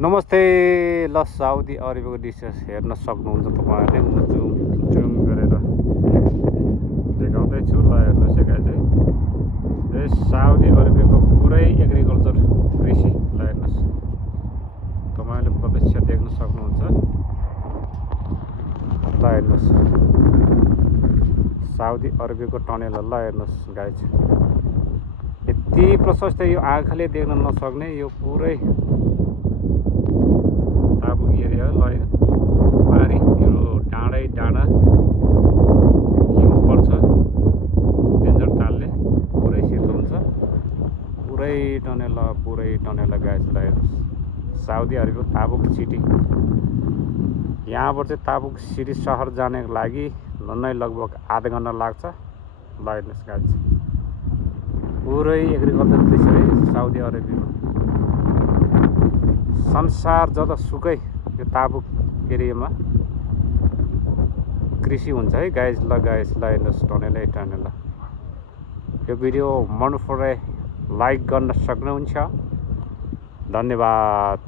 नमस्ते। ल Saudi अरेबियाको dishes हेर्न सक्नुहुन्छ तपाईँहरूले। म जुम गरेर देखाउँदैछु। ल हेर्नुहोस् है गाइज है, साउदी अरेबियाको पुरै एग्रिकल्चर कृषि। ल हेर्नुहोस्, तपाईँहरूले प्रत्यक्ष देख्न सक्नुहुन्छ। ल हेर्नुहोस् साउदी अरेबियाको टनेल। ल हेर्नुहोस् गाइज, यति प्रशस्त, यो आँखाले देख्न नसक्ने यो पुरै ताबुक एरिया। ल पारी यो डाँडै डाँडा हिउँ पर्छ, डेन्जर तालले पुरै शीतल हुन्छ। पुरै टनेल गाइज। ल हेर्नुहोस् साउदी अरेबिया ताबुक सिटी। यहाँबाट चाहिँ ताबुक सिटी सहर जानको लागि झन्डै लगभग आधा घन्टा लाग्छ। ल हेर्नुहोस् गाइज, पुरै एग्रिकल्चर कृषि है साउदी अरेबियामा। संसार जतासुकै यो ताबुक एरियामा कृषि हुन्छ है गाइज। ल गाइज, ल हेर्नुहोस् टनेल। यो भिडियो मन परे लाइक गर्न सक्नुहुन्छ। धन्यवाद।